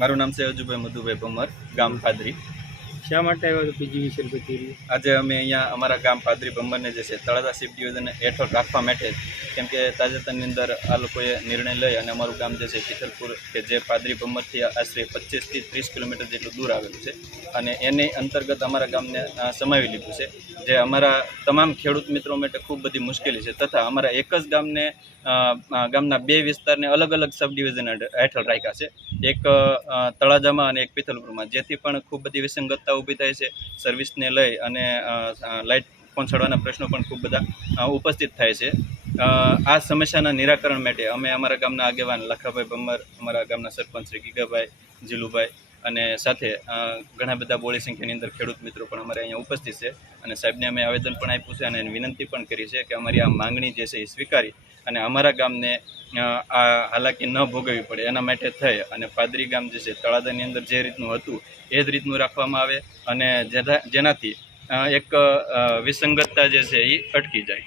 મારું નામ છે અજુભાઈ મધુભાઈ પમર ગામ પાદરી. શા માટે આવ્યા તો પીજીવીસીએલ કચેરી આજે અમે અહીંયા અમારા ગામ પાદરી ભમરને જે છે, તળાજા શિફ્ટ ડિવિઝન હેઠળ રાખવા માટે, કેમ કે તાજેતરની અંદર આ લોકોએ નિર્ણય લઈ અને અમારું ગામ જે છે પિથલપુર કે જે પાદરી ભમરથી આશરે પચીસથી ત્રીસ કિલોમીટર જેટલું દૂર આવેલું છે. અને એની અંતર્ગત અમારા ગામને સમાવી લીધું છે, જે અમારા તમામ ખેડૂત મિત્રો માટે ખૂબ બધી મુશ્કેલી છે. તથા અમારા એક જ ગામને ગામના બે વિસ્તારને અલગ અલગ સબ ડિવિઝન હેઠળ રાખ્યા છે. એક તળાજામાં અને એક પિથલપુરમાં, જેથી પણ ખૂબ બધી વિસંગતતા ઊભી થાય છે, સર્વિસને લઈ અને લાઇટ પહોંચાડવાના પ્રશ્નો પણ ખૂબ બધા ઉપસ્થિત થાય છે. આ સમસ્યાના નિરાકરણ માટે અમે અમારા ગામના આગેવાન લખાભાઈ ભમર, અમારા ગામના સરપંચ શ્રી ગીગાભાઈ, જીલુભાઈ અને સાથે ઘણા બધા બોળી સંખ્યાની અંદર ખેડૂત મિત્રો પણ અમારે અહીંયા ઉપસ્થિત છે. અને સાહેબને અમે આવેદન પણ આપ્યું છે અને વિનંતી પણ કરી છે કે અમારી આ માંગણી જે છે એ સ્વીકારી અને અમારા ગામને આ હાલાકી ન ભોગવવી પડે, એના માટે થઈ અને પાદરી ગામ જે છે તળાદાની અંદર જે રીતનું હતું, એ જ રીતનું રાખવામાં આવે અને જેના જેનાથી એક વિસંગતતા જે છે એ અટકી જાય.